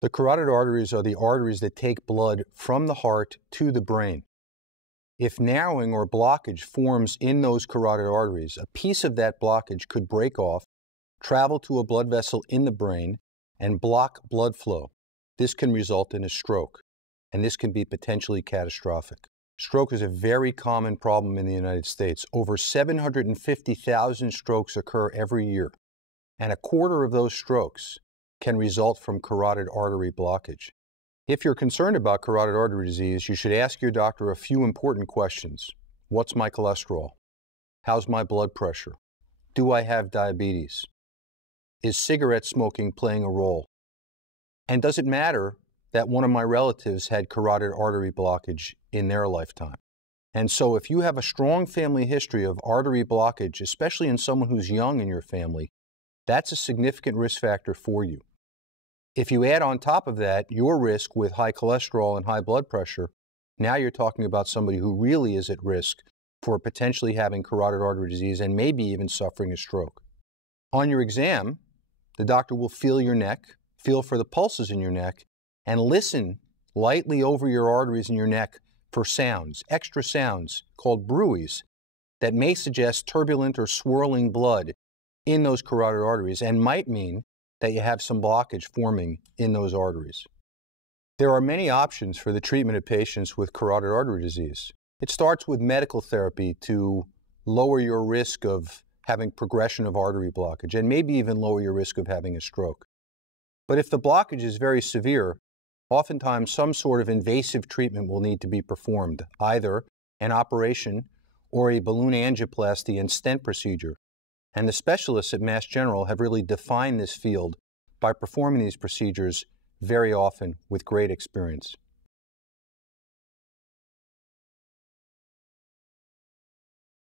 The carotid arteries are the arteries that take blood from the heart to the brain. If narrowing or blockage forms in those carotid arteries, a piece of that blockage could break off, travel to a blood vessel in the brain, and block blood flow. This can result in a stroke, and this can be potentially catastrophic. Stroke is a very common problem in the United States. Over 750,000 strokes occur every year, and a quarter of those strokes can result from carotid artery blockage. If you're concerned about carotid artery disease, you should ask your doctor a few important questions. What's my cholesterol? How's my blood pressure? Do I have diabetes? Is cigarette smoking playing a role? And does it matter that one of my relatives had carotid artery blockage in their lifetime? And so if you have a strong family history of artery blockage, especially in someone who's young in your family, that's a significant risk factor for you. If you add on top of that your risk with high cholesterol and high blood pressure, now you're talking about somebody who really is at risk for potentially having carotid artery disease and maybe even suffering a stroke. On your exam, the doctor will feel your neck, feel for the pulses in your neck, and listen lightly over your arteries in your neck for sounds, extra sounds called bruits that may suggest turbulent or swirling blood in those carotid arteries and might mean that you have some blockage forming in those arteries. There are many options for the treatment of patients with carotid artery disease. It starts with medical therapy to lower your risk of having progression of artery blockage and maybe even lower your risk of having a stroke. But if the blockage is very severe, oftentimes some sort of invasive treatment will need to be performed, either an operation or a balloon angioplasty and stent procedure. And the specialists at Mass General have really defined this field by performing these procedures very often with great experience.